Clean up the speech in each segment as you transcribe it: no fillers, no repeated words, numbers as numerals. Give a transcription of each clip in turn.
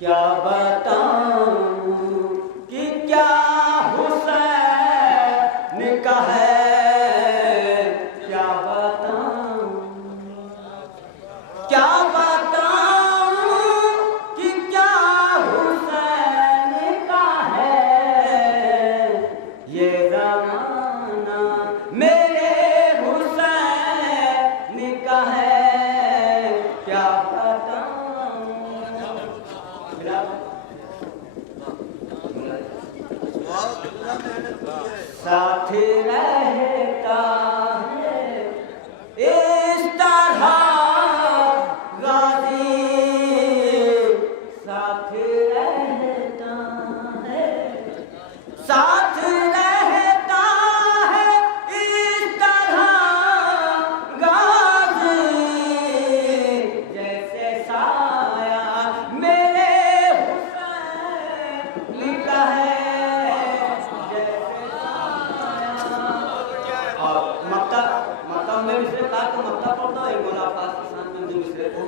क्या बताऊं कि क्या हुसैन का है, क्या बताऊं, क्या बताऊं कि क्या हुसैन का है। ये ज़माना मेरे हुसैन का है, क्या बताऊं। साथ रहता है इस तरह गाजी, साथ रहता है, साथ रहता है इस तरह गाजी, जैसे साया मेरे हुसैन का है। में मिसरे कहा तो मक्ता पढ़ता है बोला पाकिस्तान में जो मिसरे को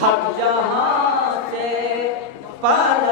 हक जहां से पर